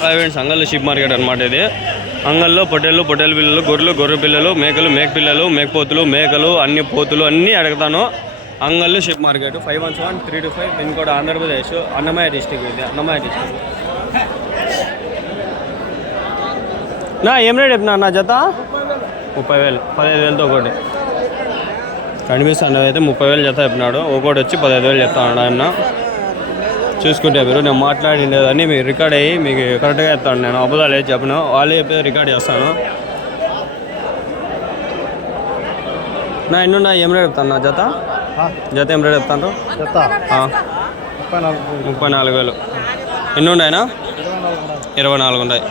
Friends అంగల్లో sheep market అనమాట ఇది. అంగల్లో పొట్టేళ్ళు, పొట్టేలు పిల్లలు, గొర్రెలు, గొర్రె పిల్లలు, మేకలు, మేక పిల్లలు, మేకపోతులు, మేకలు, అన్ని పోతులు అన్నీ అడుగుతాను. అంగల్లో sheep market 517325 pin code Andhra Pradesh, Annamayya district. ఇది అన్నమయ్య డిస్టిక్. నా ఏం రేట్ చెప్పినా నా జత 30,000, 15,000తో ఒకటి కనిపిస్తాను. అయితే 30,000 జత చెప్పినాడు. ఒకటి వచ్చి 15,000 చెప్తాను ఆయన. చూసుకుంటే మీరు నేను మాట్లాడిండేదాన్ని మీకు రికార్డ్ అయ్యి మీకు కరెక్ట్గా చెప్తాను. నేను అబద్ధాలు ఏది చెప్పను, వాళ్ళే చెప్పి రికార్డ్ చేస్తాను. నా ఎన్నున్నా ఏం రేట్ చెప్తాను నా జత ఏం రేట్ చెప్తాను? 34,000. ఎన్ని ఉన్నాయినా? 24 ఉన్నాయి.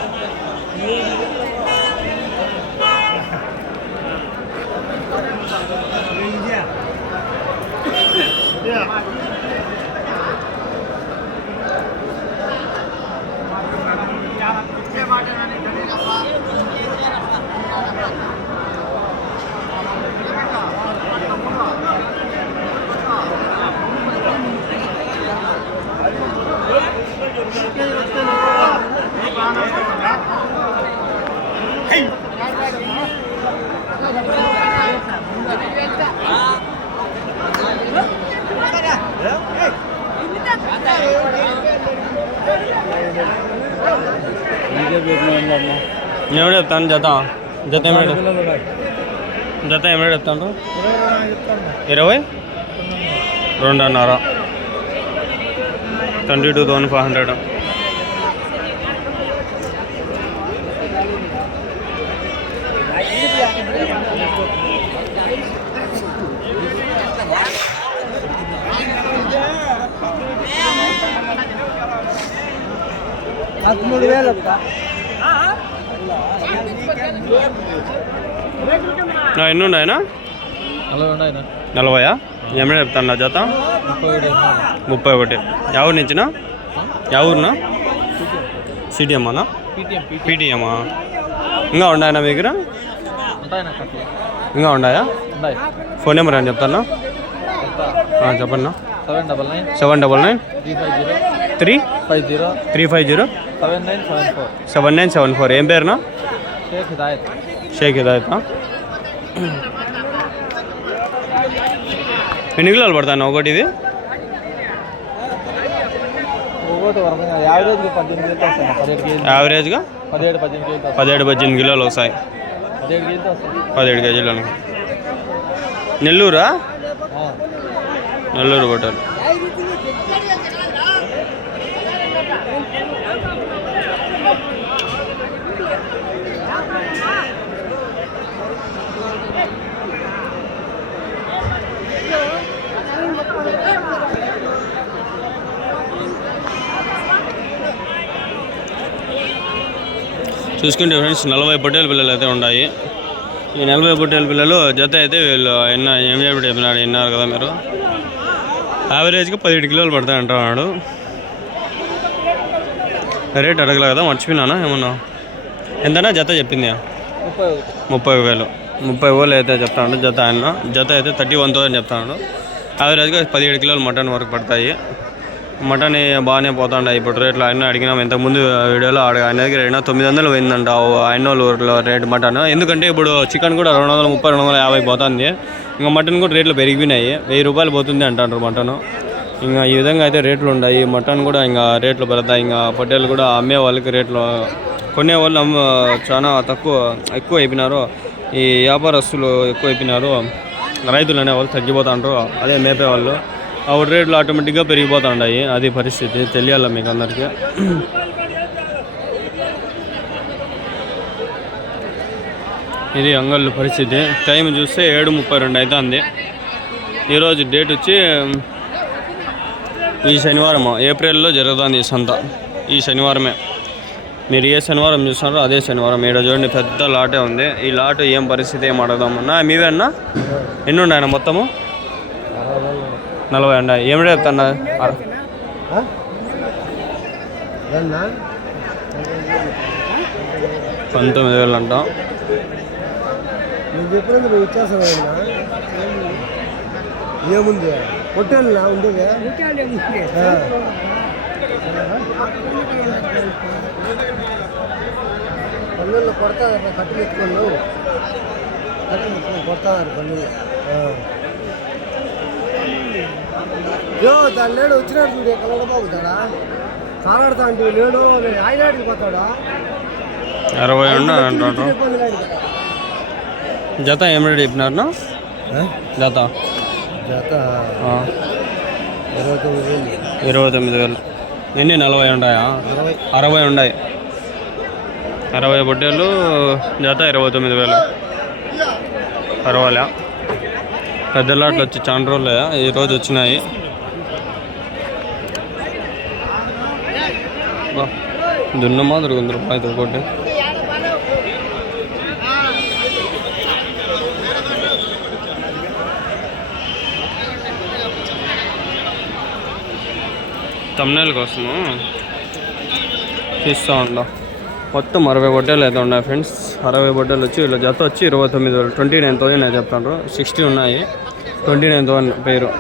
ఏమిటి చెప్తాను జత ఏం రేట్ చెప్తాను? 22,500. 22,500. ఎన్ని ఉన్నాయనా? 40. ఏమైనా చెప్తాను నా జత 31. ఎవరి నుంచినా? ఎవరునా? సిటిఎమ్మా? పీటీఎమ్మా? ఇంకా ఉన్నాయన్నా మీ దగ్గర? ఇంకా ఉన్నాయా? ఫోన్ నెంబర్ అని చెప్తాను. చెప్పన్నా. 799 350 7974. ఏం పేరునా? షేక్ హిదాయత్. ఎన్ని కిలోలు పడతాను ఒకటి? ఇది యావరేజ్గా 17-18 కిలోలు వస్తాయి. 17 కేజీలు. నెల్లూరా? నెల్లూరు బట్టలు. చూసుకుంటే ఫ్రెండ్స్ 40 పొట్టేలు పిల్లలు అయితే ఉన్నాయి. ఈ 40 పొట్టేలు పిల్లలు జత అయితే వీళ్ళు ఏం చెప్పినాడు విన్నారు కదా మీరు. యావరేజ్గా 17 కిలోలు పడతాయి అంటున్నాడు. రేట్ అడగలే కదా, మర్చిపోయినానా ఏమన్నా? ఎంతనా జత చెప్పింది? 30,000. 30,000 అయితే చెప్తాడు జత. ఆయన జత అయితే 31,000 చెప్తాడు. యావరేజ్గా 17 కిలోలు మటన్ వరకు పడతాయి. మటన్ బాగానే పోతాండ ఇప్పుడు రేట్లు. ఆయన అడిగినాం ఇంతకుముందు వీడియోలో. ఆయన దగ్గర 900 పోయిందంట ఆయన ఊరిలో రేటు మటన్. ఎందుకంటే ఇప్పుడు చికెన్ కూడా 230, 250 పోతుంది. ఇంకా మటన్ కూడా రేట్లు పెరిగిపోయినాయి. 1000 రూపాయలు పోతుంది అంటారు మటన్. ఇంకా ఈ విధంగా అయితే రేట్లు ఉన్నాయి. మటన్ కూడా ఇంకా రేట్లు పెడతాయి. ఇంకా పొట్టేలు కూడా అమ్మే వాళ్ళకి రేట్లు, కొనే వాళ్ళు చాలా ఎక్కువ అయిపోయినారు. ఈ వ్యాపారస్తులు ఎక్కువ అయిపోయినారు. రైతులు అనేవాళ్ళు తగ్గిపోతాంటారు. అదే మేపేవాళ్ళు అప్పుడు రేట్లు ఆటోమేటిక్గా పెరిగిపోతుంటాయి. అది పరిస్థితి తెలియాలి మీకు అందరికీ. ఇది అంగళ్ళు పరిస్థితి. టైం చూస్తే 7:32 అవుతుంది. ఈరోజు డేట్ వచ్చి ఈ శనివారం ఏప్రిల్లో జరుగుతుంది ఈ సంత. ఈ శనివారమే. మీరు ఏ శనివారం చూస్తున్నారో అదే శనివారం. ఈడ చూడండి పెద్ద లాటే ఉంది. ఈ లాటు ఏం పరిస్థితి ఏం అడగదామన్నా? మీవే అన్నా? ఎన్ని ఉన్నాయన్న మొత్తము? 40 అండి. ఏమిటి చెప్తాన్నా? 19,000 అంట. ఏముంది హోటల్ ఉండేది బండిలో కొడతారు కట్టు పెట్టుకోండు కొడతారు బండి దాని లేడు వచ్చినాడు చూడు ఎక్కడ బాగుతాడా కాలాడుతా అంటే లేడు ఆయన పోతాడా 60 అంటారు. జత ఏం రేట్ చెప్పినారు? జత జత 29,000. ఎన్ని 40 ఉంటాయా? 60 ఉన్నాయి. 60 పొట్టేళ్ళు జత 29,000. పర్వాలే. పెద్దలాట్లు వచ్చి చాలా రోజులే ఈరోజు వచ్చినాయి. దున్న మాదిరి ₹100 ఒకటి. తమ్నేల్ కోసము తీస్తూ ఉండ మొత్తం 60 బొట్టలు అయితే ఉన్నాయి ఫ్రెండ్స్. 60 బొట్టలు వచ్చి వీళ్ళ జత వచ్చి 29,000. 29,000 చెప్తాను. 60 ఉన్నాయి. 29,000 పేరు.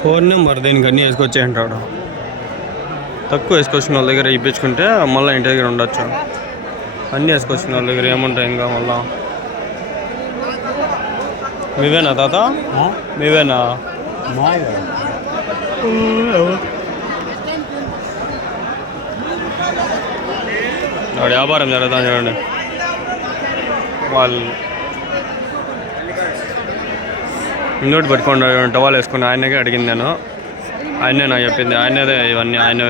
ఫోన్ నెంబర్ దీనికి అన్నీ వేసుకొచ్చేయంటాడు. తక్కువ వేసుకొచ్చిన వాళ్ళ దగ్గర ఇప్పించుకుంటే మళ్ళీ ఇంటి దగ్గర ఉండొచ్చు. అన్నీ వేసుకొచ్చిన వాళ్ళ దగ్గర ఏముంటాయి ఇంకా మళ్ళా. మీవేనా తాత? మీవేనా? వాడు వ్యాపారం జరుగుతా చూడండి. వాళ్ళు ఇంకోటి పెట్టుకోండి టవాల్ వేసుకుని ఆయనకే అడిగింది నేను. ఆయనే నాకు చెప్పింది. ఆయనదే ఇవన్నీ ఆయన.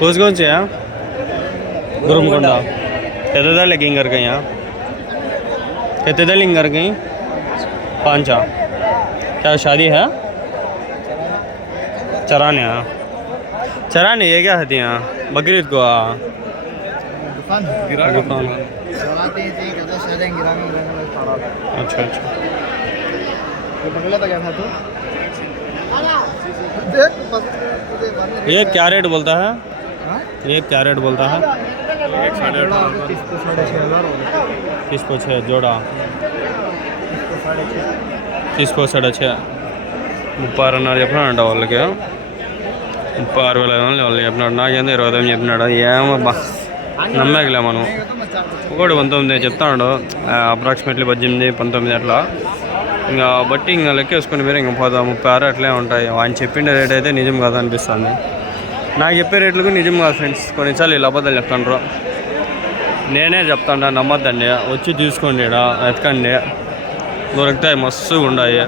कौन कौन से हैं? गुरुमकोंडा कितने लेकिन कर गई यहाँ? कितने लिंग कर गई? 5। क्या शादी है? चराने हैं. चराने ये क्या होती हैं? बकरीद को दुकान. अच्छा अच्छा. ये क्या रेट बोलता है? ये क्या रेट बोलता है? 30,600 जोड़ा. 30,600 36,500 చెప్పినాడంట వాళ్ళకి. 36,500 వాళ్ళు చెప్పినాడు. నాకేందో 29 చెప్పినాడు. ఏమబ్బా నమ్మకలే మనం. ఒకటి 19 చెప్తాడు. అప్రాక్సిమేట్లీ 18, 19 అట్లా. ఇంకా బట్టి ఇంకా లెక్క వేసుకుని మీరు ఇంకా 36 అట్లే ఉంటాయి. ఆయన చెప్పిండే రేట్ అయితే నిజం కాదు అనిపిస్తుంది. నాకు చెప్పే రేట్లకు నిజం కాదు ఫ్రెండ్స్. కొన్నిసార్లు ఇలా అబద్ధాలు చెప్తాండ్రు. నేనే చెప్తాను నమ్మద్దండి. వచ్చి తీసుకోండి, ఎతకండి, దొరుకుతాయి. మస్తుగా ఉన్నాయి.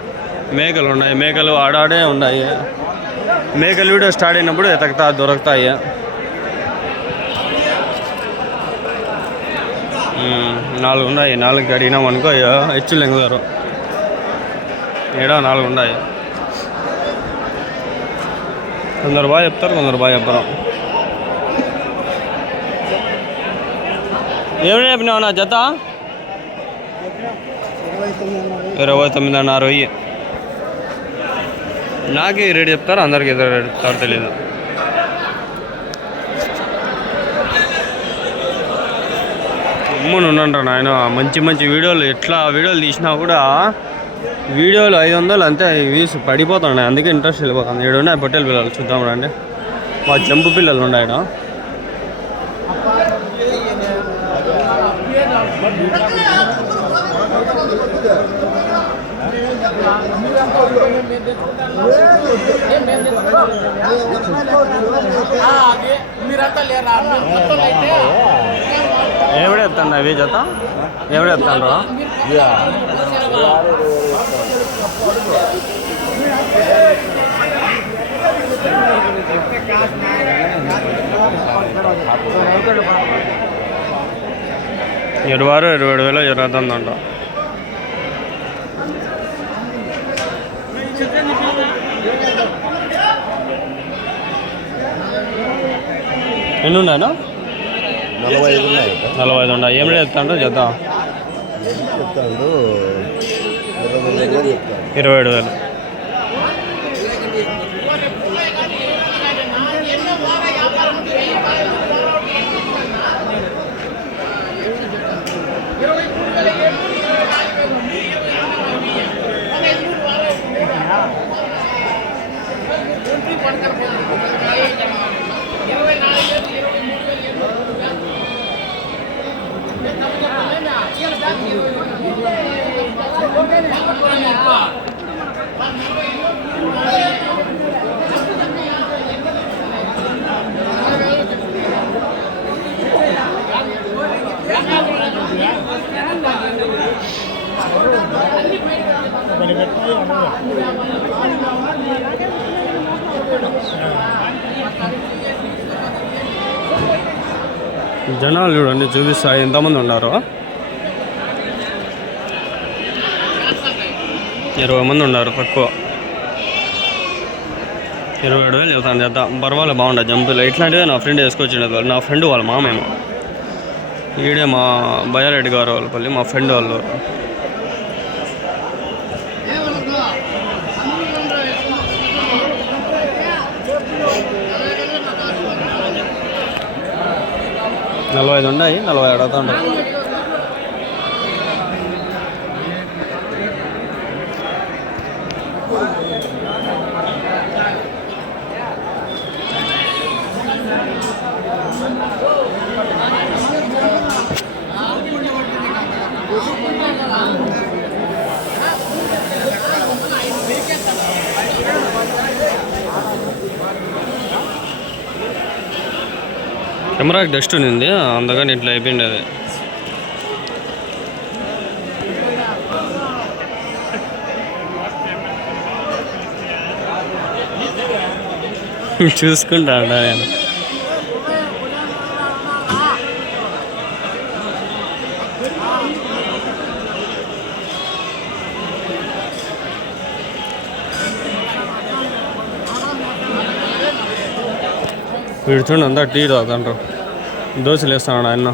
మేకలు ఉన్నాయి. మేకలు ఆడాడే ఉన్నాయి. మేకలు వీడియో స్టార్ట్ అయినప్పుడు దొరుకుతాయి. 4 ఉన్నాయి. 4 అడిగినాం అనుకో హెచ్చులు ఎంగుతారు. 4 ఉన్నాయి. కొందరు బాగా చెప్తారు, కొందరు బాగా చెప్పరు. ఏమి చెప్పినావు నా జత? 29,500. నాకే రేట్ చెప్తారు, అందరికి ఎదురు రేట్ చెప్తారు తెలీదు. అమ్మను ఉన్నాంటారు నాయన. మంచి మంచి వీడియోలు ఎట్లా వీడియోలు తీసినా కూడా వీడియోలు 500 అంతే వ్యూస్ పడిపోతున్నాయి. అందుకే ఇంట్రెస్ట్ వెళ్ళిపోతుంది. 7 ఉన్నాయి పొట్టేలు పిల్లలు. చూద్దాం రండి. మా జంపు పిల్లలు ఉన్నాయి. ఎవడెత్తాను అవి జత ఎవడెత్తాను ఇరవై 27,000 జరుగుతుందంట. ఎన్ని ఉన్నాయన్నా? 45 ఉన్నాయి. 45 ఉన్నాయి. ఏమి చెప్తాడు జత? చెప్తాడు 27,000 చెప్తాడు. 27,000. జనాలు చూడండి, చూపిస్తా ఎంతమంది ఉన్నారు. 20 మంది ఉన్నారు తక్కువ. 27,000 చెప్తాను జత. పర్వాలేదు, బాగుంటుంది జంపులు. ఇట్లాంటివే నా ఫ్రెండ్ వేసుకొచ్చిండదు. నా ఫ్రెండ్ వాళ్ళ మామేమో ఈడే మా బయారెడ్డి గారు వాళ్ళ పల్లి మా ఫ్రెండ్ వాళ్ళు. నలభై 45 ఉన్నాయి. 40 అడుగుతుంటారు. కెమెరాకి డస్ట్ ఉంది, అందుకని ఇట్లా అయిపోయింది అది. చూసుకుంటా నేను. వీడు చూడండి అంతా టీ తాగుతాంటారు. దోశలు వేస్తాడు ఆయన.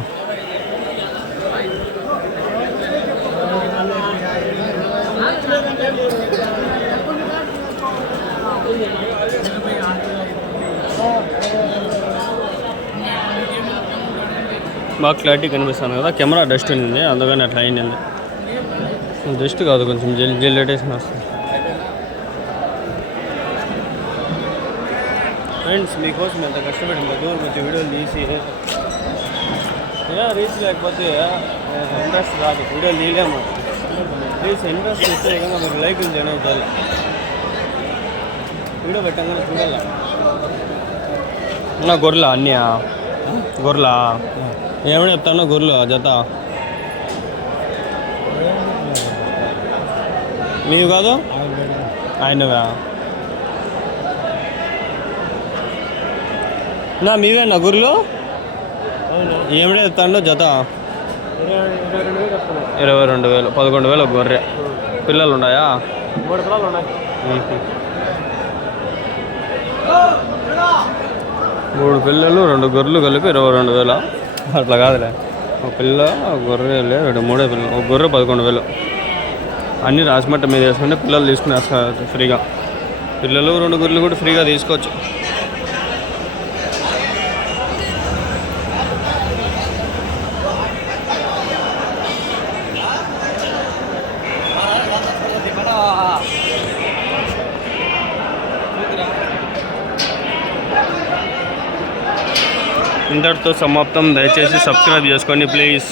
బాగా క్లారిటీ కనిపిస్తుంది కదా. కెమెరా డస్ట్ ఉంది, అందుకని అట్లా అయింది. డస్ట్ కాదు, కొంచెం జెల్లెటేషన్ వస్తుంది. ఫ్రెండ్స్, మీకోసం ఎంత కష్టపడి దూరం వచ్చి వీడియోలు తీసి రీచ్ లేకపోతే ఇంట్రెస్ట్ రాదు, వీడియోలు తీయలేము. ప్లీజ్ ఇంట్రెస్ట్ ఇస్తే విధంగా మీరు లైకులు చేయడం అవుతుంది. వీడియో పెట్టంగానే చూడాల. నా గొర్రెల అన్నీ గొర్రెల ఏమని చెప్తాను. గొర్రెలు జత నీవు కాదు, ఆయనవా? నా మీవే నా గొర్రెలు ఏమిడే చెప్తాను జత? 22,000. 11,000 ఒక గొర్రె. పిల్లలు ఉన్నాయా? 3 పిల్లలు ఉన్నాయి. 3 పిల్లలు 2 గొర్రెలు కలిపి 22,000. అట్లా కాదులే, ఒక పిల్ల ఒక గొర్రె 3 పిల్లలు. ఒక గొర్రె 11,000. అన్నీ రాసిమట్ట మీద వేసుకుంటే పిల్లలు తీసుకునేస్తారు ఫ్రీగా. పిల్లలు 2 గొర్రెలు కూడా ఫ్రీగా తీసుకోవచ్చు. ఇంతటితో సమాప్తం. దయచేసి సబ్స్క్రైబ్ చేసుకోండి ప్లీజ్.